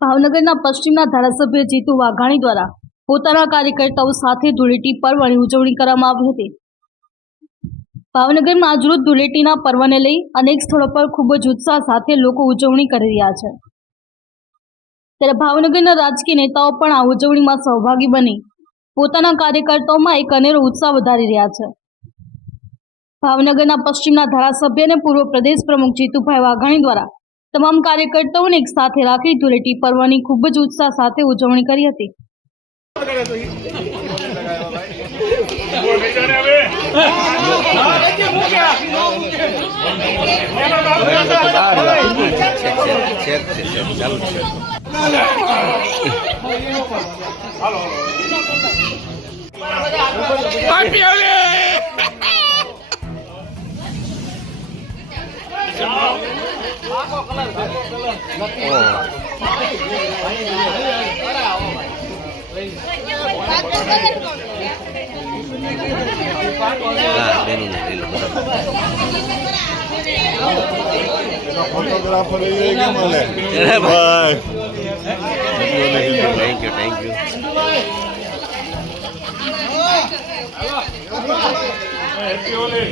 ભાવનગરના પશ્ચિમના ધારાસભ્ય જીતુ વાઘાણી દ્વારા પોતાના કાર્યકર્તાઓ સાથે ધૂળેટી પર્વની ઉજવણી કરવામાં આવી હતી। ભાવનગરમાં આજરોજ ધૂળેટીના પર્વને લઈ અનેક સ્થળો પર ખૂબ જ ઉત્સાહ સાથે લોકો ઉજવણી કરી રહ્યા છે, ત્યારે ભાવનગરના રાજકીય નેતાઓ પણ આ ઉજવણીમાં સહભાગી બની પોતાના કાર્યકર્તાઓમાં એક અનેરો ઉત્સાહ વધારી રહ્યા છે। ભાવનગરના પશ્ચિમના ધારાસભ્ય અને પૂર્વ પ્રદેશ પ્રમુખ જીતુભાઈ વાઘાણી દ્વારા તમામ કાર્યકર્તાઓને એક સાથે રાખી ધૂળેટી પર્વની ખૂબ જ ઉત્સાહ સાથે ઉજવણી કરી હતી। Photographer thank you happy Holi.